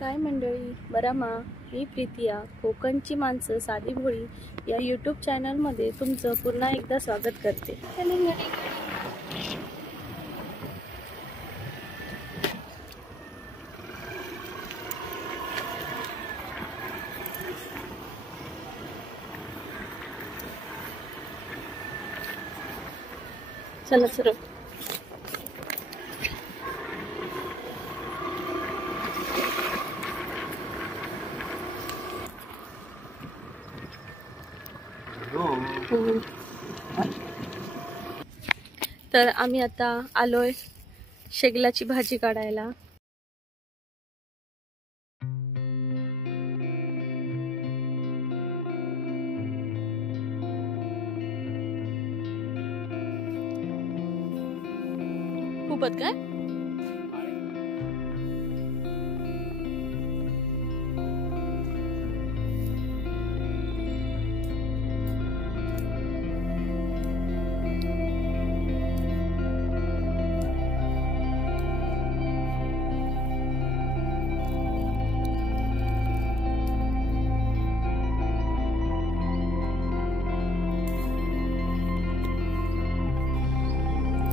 काय मंडळी, बरा मा. मी प्रीतिया, कोकणची माणसं साधी भोळी या यूट्यूब चॅनलमध्ये तुमचं पुन्हा एकदा स्वागत करते. चला सुरू. तर आम्ही आता आलोय शेगलाची भाजी काढायला. खूपच काय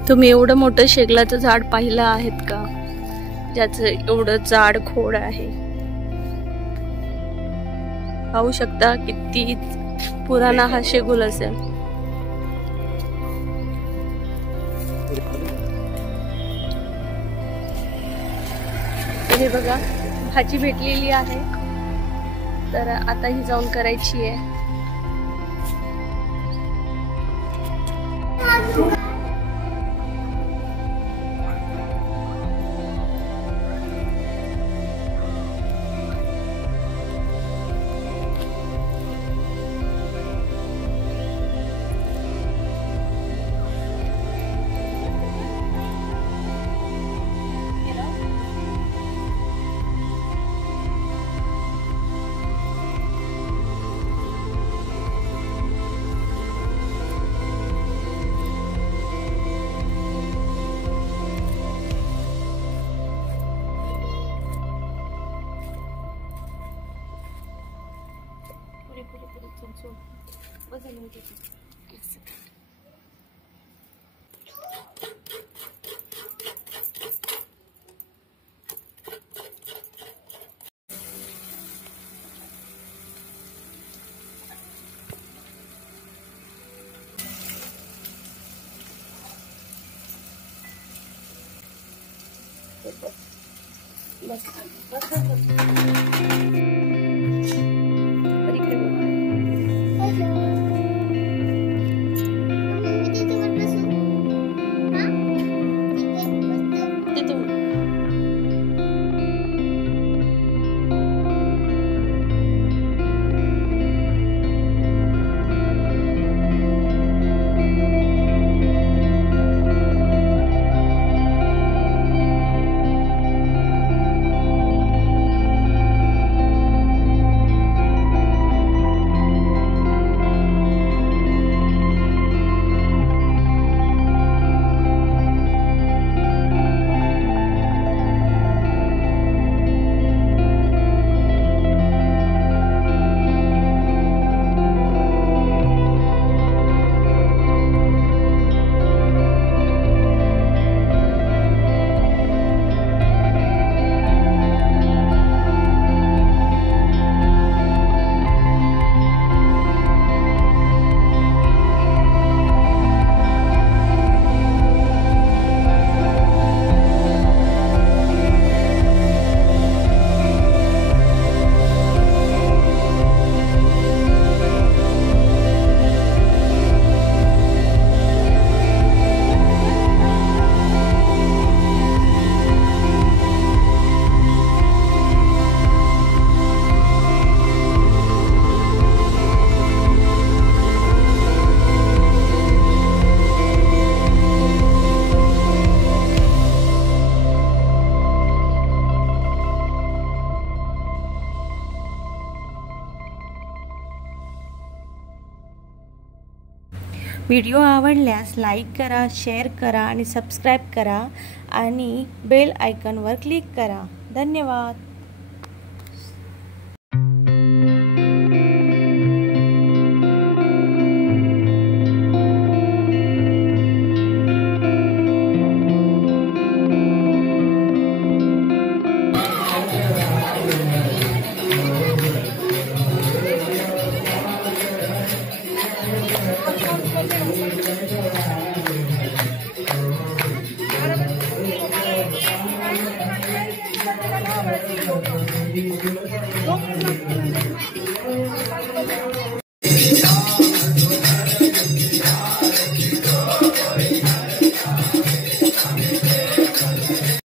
तुम्ही एवढं मोठं शेगलाचं झाड पाहिलं आहेत का, ज्याचं एवढं जाड खोड आहे. पाहू शकता किती पुराणा हा शेगूल असेल. हे बघा, भाजी भेटलेली आहे, तर आता ही जाऊन करायची आहे. व्हिडिओ आवडल्यास लाईक करा, शेअर करा आणि सबस्क्राईब करा आणि बेल आयकॉनवर क्लिक करा. धन्यवाद. Gracias.